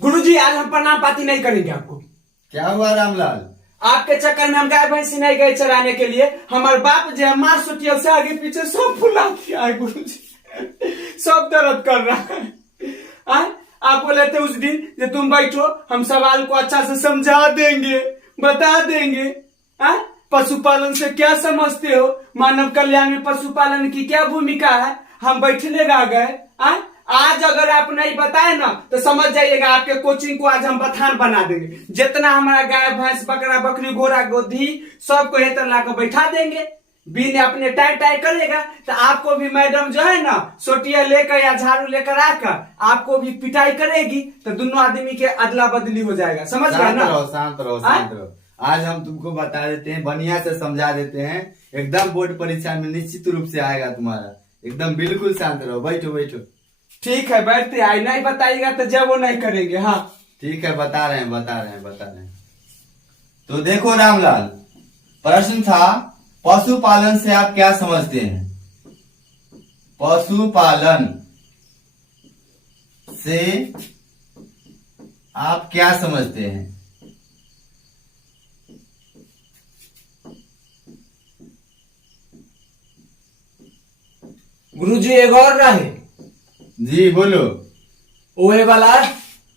गुरुजी आज हम प्रणाम पाती नहीं करेंगे आपको। क्या हुआ रामलाल? आपके चक्कर में हम गाय भैंसी नहीं गए चराने के लिए। हमारे बाप जो है मार सुटियल से आगे पीछे सब फुला दिया है गुरुजी। सब दर्द कर रहा है। आप बोले थे उस दिन कि तुम बैठो हम सवाल को अच्छा से समझा देंगे, बता देंगे। पशुपालन से क्या समझते हो, मानव कल्याण में पशुपालन की क्या भूमिका है, हम बैठने रह गए। आज अगर आप नहीं बताए ना तो समझ जाइएगा आपके कोचिंग को आज हम बथान बना देंगे। जितना हमारा गाय भैंस बकरा बकरी घोड़ा गोधी सबको हेतर लाकर बैठा देंगे। बीन अपने टाई टाई करेगा तो आपको भी मैडम जो है ना सोटिया लेकर या झाड़ू लेकर आकर आपको भी पिटाई करेगी तो दोनों आदमी के अदला बदली हो जाएगा। समझ गए ना? शांत रहो शांत रहो। आज हम तुमको बता देते हैं, बढ़िया से समझा देते हैं। एकदम बोर्ड परीक्षा में निश्चित रूप से आएगा तुम्हारा। एकदम बिल्कुल शांत रहो। बैठो बैठो। ठीक है बैठते आई, नहीं बताइएगा तो जब वो नहीं करेंगे। हाँ ठीक है बता रहे हैं। तो देखो रामलाल, प्रश्न था पशुपालन से आप क्या समझते हैं? पशुपालन से आप क्या समझते हैं? गुरुजी एक और रहे। जी बोलो। ओहे वाला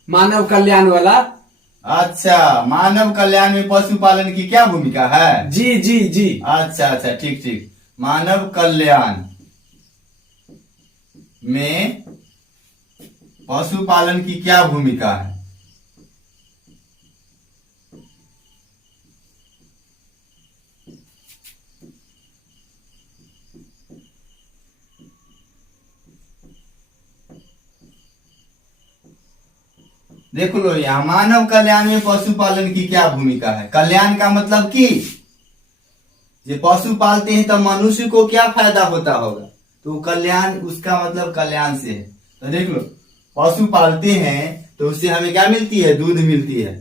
मानव कल्याण वाला। अच्छा, मानव कल्याण में पशुपालन की क्या भूमिका है? जी जी जी। अच्छा ठीक ठीक। मानव कल्याण में पशुपालन की क्या भूमिका है? देख लो यहाँ, मानव कल्याण में पशुपालन की क्या भूमिका है। कल्याण का मतलब कि ये पशु पालते हैं तो मनुष्य को क्या फायदा होता होगा, तो कल्याण उसका मतलब कल्याण से है। तो देख लो, पशु पालते हैं तो उससे हमें क्या मिलती है? दूध मिलती है।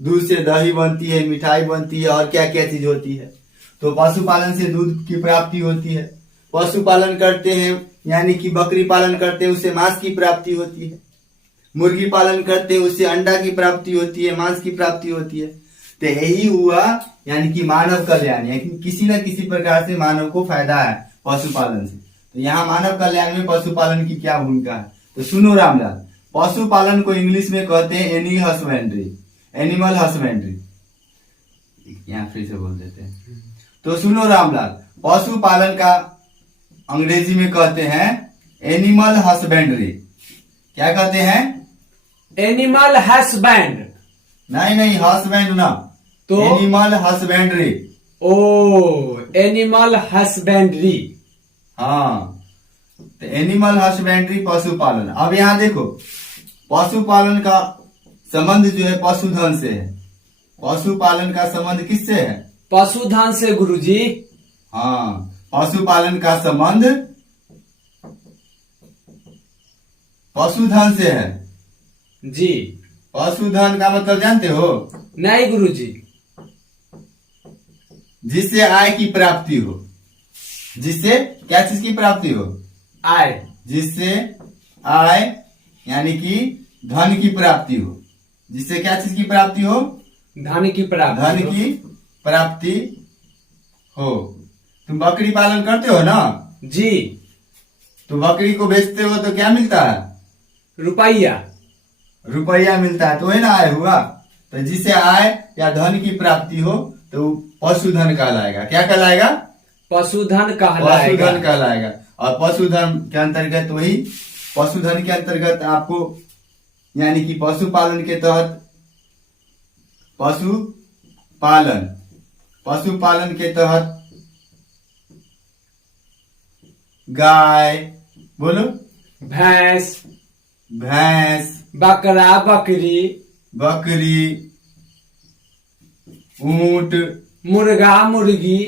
दूध से दही बनती है, मिठाई बनती है और क्या क्या चीज होती है। तो पशुपालन से दूध की प्राप्ति होती है। पशुपालन करते हैं यानी कि बकरी पालन करते हैं, उससे मांस की प्राप्ति होती है। मुर्गी पालन करते हैं, उससे अंडा की प्राप्ति होती है, मांस की प्राप्ति होती है। तो यही हुआ यानी कि मानव कल्याण, यानी किसी न किसी प्रकार से मानव को फायदा है पशुपालन से। तो यहाँ मानव कल्याण में पशुपालन की क्या भूमिका है, तो सुनो रामलाल। पशुपालन को इंग्लिश में कहते हैं एनिमल हस्बेंड्री। यहाँ फिर से बोल देते हैं। तो सुनो रामलाल, पशुपालन का अंग्रेजी में कहते हैं एनिमल हस्बेंड्री। क्या कहते हैं? Animal husband. नहीं हस्बैंड ना, तो एनिमल हस्बेंड्री। ओ एनिमल हस्बेंड्री। हाँ, तो एनिमल हस्बेंड्री पशुपालन। अब यहाँ देखो, पशुपालन का संबंध जो है पशुधन से है। पशुपालन का संबंध किससे है? पशुधन से गुरुजी। हाँ, पशुपालन का संबंध पशुधन से है। जी। पशुधन का मतलब जानते हो? नहीं गुरुजी। जिससे आय की प्राप्ति हो। जिससे क्या चीज की प्राप्ति हो? आय। जिससे आय यानी कि धन की प्राप्ति हो। जिससे क्या चीज की प्राप्ति हो? धन की प्राप्ति। धन की प्राप्ति हो। तुम बकरी पालन करते हो ना? जी। तो बकरी को बेचते हो तो क्या मिलता है? रुपया मिलता है, तो है ना आय हुआ। तो जिसे आय या धन की प्राप्ति हो तो पशुधन कहलाएगा। क्या कहलाएगा? पशुधन कहलाएगा। और पशुधन के अंतर्गत वही, पशुधन के अंतर्गत आपको यानी कि पशुपालन के तहत पशुपालन के तहत गाय, बोलो, भैंस, बकरा, बकरी, ऊंट, मुर्गा मुर्गी,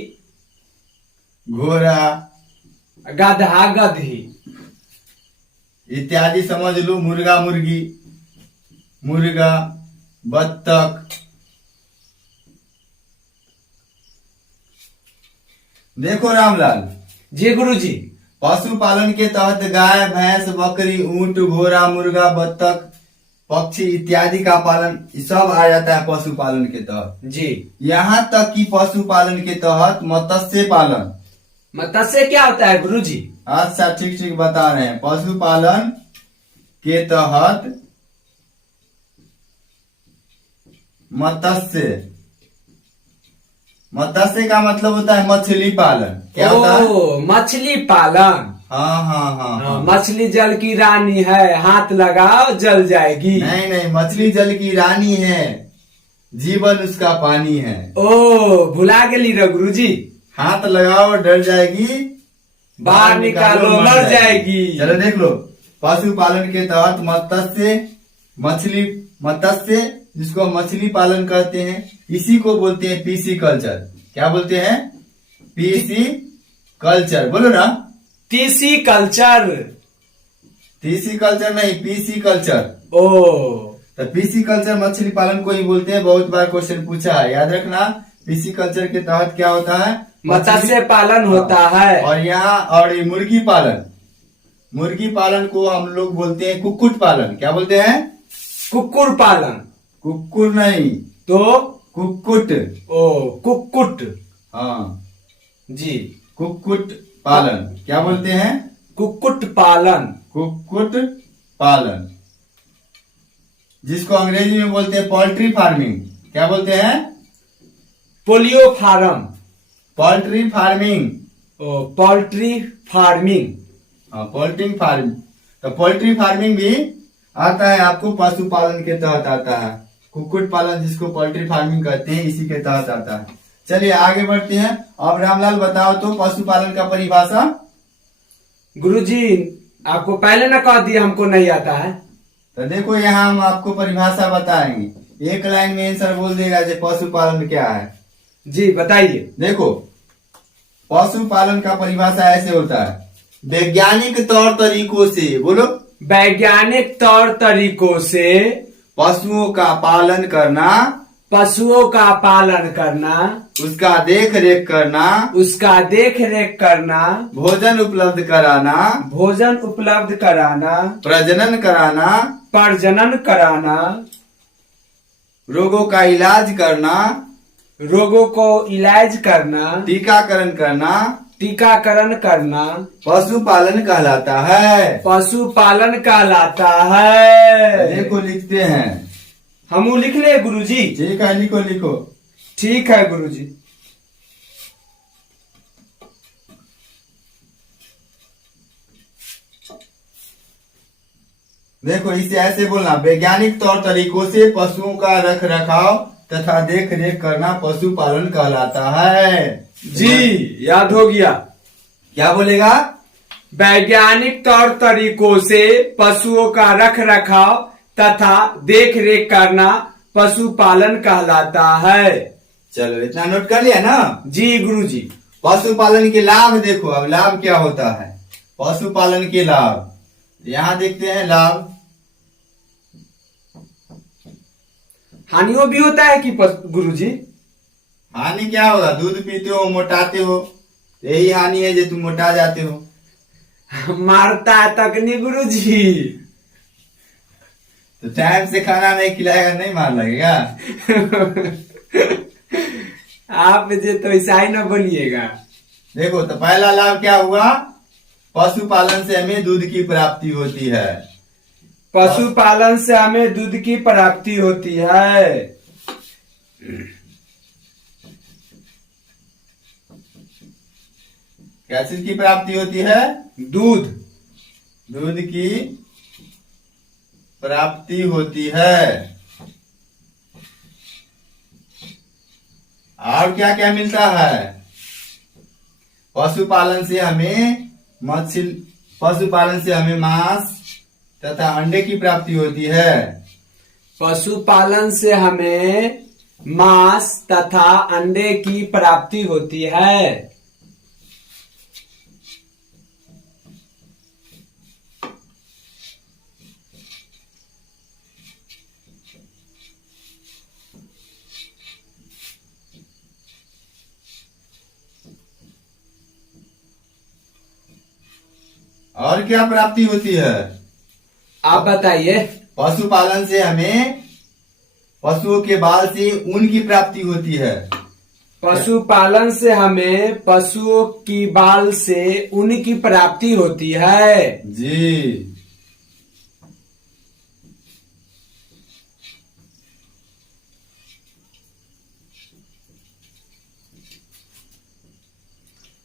घोड़ा, गधा गधी इत्यादि समझ लो। मुर्गा मुर्गी, मुर्गा, बत्तख। देखो रामलाल जी गुरुजी। पशुपालन के तहत गाय भैंस बकरी ऊंट घोड़ा मुर्गा बत्तख पक्षी इत्यादि का पालन ये सब आ जाता है पशुपालन के तहत। जी। यहाँ तक कि पशुपालन के तहत मत्स्य पालन। मत्स्य क्या होता है गुरुजी? अच्छा ठीक ठीक बता रहे हैं। पशुपालन के तहत मत्स्य, मत्स्य का मतलब होता है मछली पालन। क्या होता है? मछली पालन। हाँ हाँ हाँ हाँ। मछली जल की रानी है, हाथ लगाओ जल जाएगी। नहीं नहीं, मछली जल की रानी है, जीवन उसका पानी है। ओ भुला गेली रे गुरुजी। हाथ लगाओ डर जाएगी, बाहर निकालो मर जाएगी। चलो देख लो, पशुपालन के तहत मत्स्य जिसको मछली पालन कहते हैं, इसी को बोलते हैं पीसी कल्चर। क्या बोलते हैं? PC culture. बोलो ना। तीसी कल्चर। तीसी कल्चर नहीं, पीसी कल्चर। ओ तो पीसी कल्चर मछली पालन को ही बोलते हैं। बहुत बार क्वेश्चन पूछा है, याद रखना। पीसी कल्चर के तहत क्या होता है? मत्स्य पालन होता है। और यहाँ और ये मुर्गी पालन, मुर्गी पालन को हम लोग बोलते हैं कुक्कुट पालन। क्या बोलते हैं? कुक्कुर पालन। कुक्कुर नहीं तो कुक्कुट। ओ कुक्कुट। हाँ जी। कुक्कुट पालन। क्या बोलते हैं? कुक्कुट पालन। कुक्कुट पालन, जिसको अंग्रेजी में बोलते हैं पोल्ट्री फार्मिंग। क्या बोलते हैं? Polio farm. Poultry farming. ओ पोल्ट्री फार्मिंग। हाँ पोल्ट्री फार्मिंग। तो पोल्ट्री फार्मिंग भी आता है आपको पशुपालन के तहत आता है। कुक्कुट पालन जिसको पोल्ट्री फार्मिंग कहते हैं, इसी के तहत आता है। चलिए आगे बढ़ते हैं। अब रामलाल बताओ तो पशुपालन का परिभाषा। गुरुजी आपको पहले ना कह दिया हमको नहीं आता है। तो देखो यहाँ हम आपको परिभाषा बताएंगे, एक लाइन में आंसर बोल देगा जो पशुपालन क्या है। जी बताइए। देखो पशुपालन का परिभाषा ऐसे होता है, वैज्ञानिक तौर तरीकों से, बोलो, वैज्ञानिक तौर तरीकों से पशुओं का पालन करना, पशुओं का पालन करना, उसका देख रेख करना, उसका देख रेख करना, भोजन उपलब्ध कराना, भोजन उपलब्ध कराना, प्रजनन कराना, प्रजनन कराना, रोगों का इलाज करना, रोगों को इलाज करना, टीकाकरण करना, टीकाकरण करना पशुपालन कहलाता है। पशुपालन कहलाता है। देखो लिखते हैं, हम लिख ले गुरुजी। ठीक है लिखो लिखो। ठीक है गुरुजी। देखो इसे ऐसे बोलना, वैज्ञानिक तौर तरीकों से पशुओं का रख रखाव तथा देख रेख करना पशुपालन कहलाता है। जी याद हो गया। क्या बोलेगा? वैज्ञानिक तौर तरीकों से पशुओं का रख रखाव तथा देख रेख करना पशुपालन कहलाता है। चलो इतना नोट कर लिया ना? जी गुरुजी। पशुपालन के लाभ देखो, अब लाभ क्या होता है? पशुपालन के लाभ यहाँ देखते हैं। लाभ हानियों भी होता है कि गुरुजी? हानि क्या होगा? दूध पीते हो मोटाते हो, यही हानि है जो तुम मोटा जाते हो। मारता तक नहीं गुरुजी। तो टाइम से खाना नहीं खिलाएगा, नहीं मार लगेगा? आप जे तो ऐसा ही ना बोलिएगा। देखो तो पहला लाभ क्या हुआ? पशुपालन से हमें दूध की प्राप्ति होती है। पशुपालन से हमें दूध की प्राप्ति होती है। क्या चीज की प्राप्ति होती है? दूध। दूध की प्राप्ति होती है। और क्या क्या मिलता है? पशुपालन से हमें मांस तथा अंडे की प्राप्ति होती है। पशुपालन से हमें मांस तथा अंडे की प्राप्ति होती है। और क्या प्राप्ति होती है? आप बताइए। पशुपालन से हमें पशुओं के बाल से ऊन की प्राप्ति होती है। पशुपालन से हमें पशुओं की बाल से ऊन की प्राप्ति होती है। जी।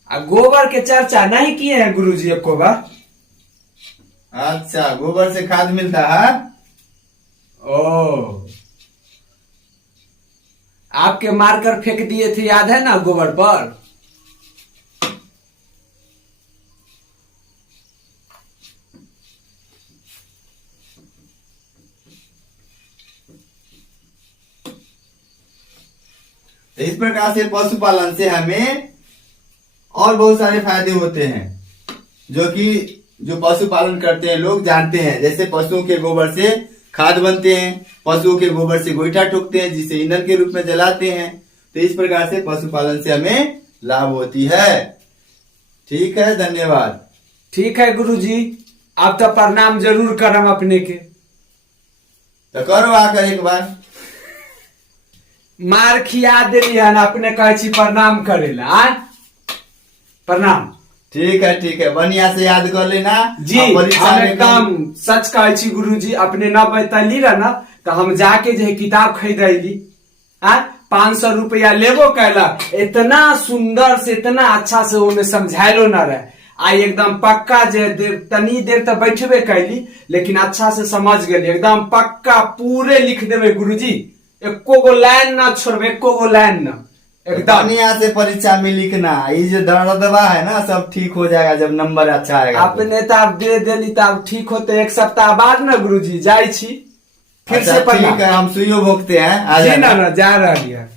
गोबर के चर्चा नहीं किए हैं गुरुजी एको बार। अच्छा, गोबर से खाद मिलता है। ओ, आपके मारकर फेंक दिए थे, याद है ना, गोबर पर। तो इस प्रकार से पशुपालन से हमें और बहुत सारे फायदे होते हैं, जो कि जो पशुपालन करते हैं लोग जानते हैं। जैसे पशुओं के गोबर से खाद बनते हैं, पशुओं के गोबर से गोईठा ठोकते हैं जिसे ईंधन के रूप में जलाते हैं। तो इस प्रकार से पशुपालन से हमें लाभ होती है। ठीक है, धन्यवाद। ठीक है गुरुजी, आप तो प्रणाम जरूर करम अपने के। तो करो आकर एक बार। मार खिया देली हन, अपने कहे छी प्रणाम करेला। प्रणाम। ठीक है, बढ़िया से याद कर लेना जी। अब परीक्षा हम में एकदम सच कहे छी गुरुजी, अपने न बतैली रह ना, तो हम जाके जो किताब खरीदली 500 रुपया लेबो कैला। इतना सुंदर से, इतना अच्छा से उन्हें समझायलो न रहे। आई एकदम पक्का जे तनी देर तक बैठबे कैली, लेकिन अच्छा से समझ गई। एकदम पक्का पूरे लिख देवे गुरुजी, एको गो लाइन ना छोड़बे, एको गो लाइन ना। एकदम बढ़िया से परीक्षा में लिखना। ये जो दर्दवा है ना, सब ठीक हो जाएगा जब नंबर अच्छा आएगा। अपने तो आप दे देली तो आप ठीक होते। एक सप्ताह बाद ना गुरुजी जाई छी फिर अच्छा, से पढ़ना। ठीक है, हम सुइयो भोगते हैं। आ जी जाना। ना जा रही है।